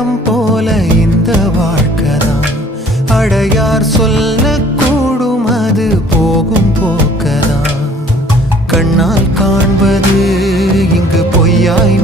படம் போல இந்த வாழ்க்கைதான். அடையார் சொல்லக்கூடும் அது போகும் போக்கதான். கண்ணால் காண்பது இங்கு பொய்யாய்